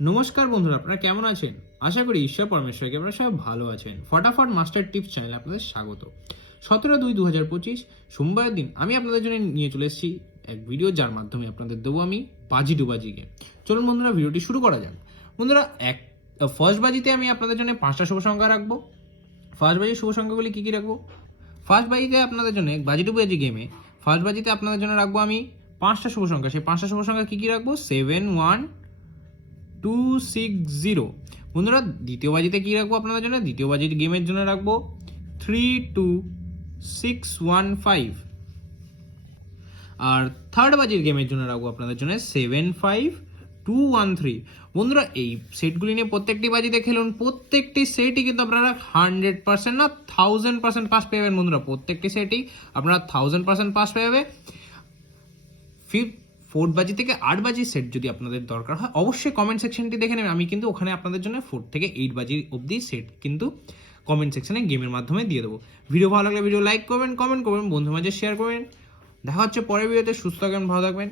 নমস্কার বন্ধুরা, আপনারা কেমন আছেন? আশা করি ঈশ্বর পরমেশ্বরকে আপনারা সবাই ভালো আছেন। ফটাফট মাস্টার টিপস চ্যানেলে আপনাদের স্বাগত। 17/2/2025 সোমবারের দিন আমি আপনাদের জন্য নিয়ে চলে এসেছি এক ভিডিও, যার মাধ্যমে আপনাদের দেবো আমি বাজি ডুবাজি গেম। চলুন বন্ধুরা, ভিডিওটি শুরু করা যাক। বন্ধুরা, ফার্স্ট বাজিতে আমি আপনাদের জন্য 5টা শুভ সংখ্যা রাখবো। ফার্স্ট বাজির শুভ সংখ্যাগুলি কী কী রাখবো? ফার্স্ট বাজিতে আপনাদের জন্য বাজি ডুবাজি গেমে ফার্স্ট বাজিতে আপনাদের জন্য রাখবো আমি 5টা শুভ সংখ্যা। সেই 5টা শুভ সংখ্যা কী কী রাখবো? 71260। বন্ধুরা, দ্বিতীয় বাজিতে কি রাখবো আপনাদের জন্য? দ্বিতীয় বাজির গেমের জন্য রাখবো 32615। আর থার্ড বাজির গেমের জন্য রাখবো আপনাদের জন্য 75213। বন্ধুরা, এই সেটগুলি নিয়ে প্রত্যেকটি বাজিতে খেলুন। প্রত্যেকটি সেটই কিন্তু আপনারা 100% না 1000% পাস পেয়ে যাবেন। বন্ধুরা, প্রত্যেকটি সেটই আপনারা 1000% পাস পেয়ে যাবে। ফোর্থ বাজি থেকে 8 বাজির সেট যদি আপনাদের দরকার হয়, অবশ্যই কমেন্ট সেকশনটি দেখে নেবেন। আমি কিন্তু ওখানে আপনাদের জন্য 4 থেকে 8 বাজি অবধি সেট কিন্তু কমেন্ট সেকশনে গেমের মাধ্যমে দিয়ে দেবো। ভিডিও ভালো লাগলে ভিডিও লাইক করবেন, কমেন্ট করবেন, বন্ধুর মাঝে শেয়ার করবেন। দেখা হচ্ছে পরের ভিডিওতে। সুস্থ থাকবেন, ভালো থাকবেন।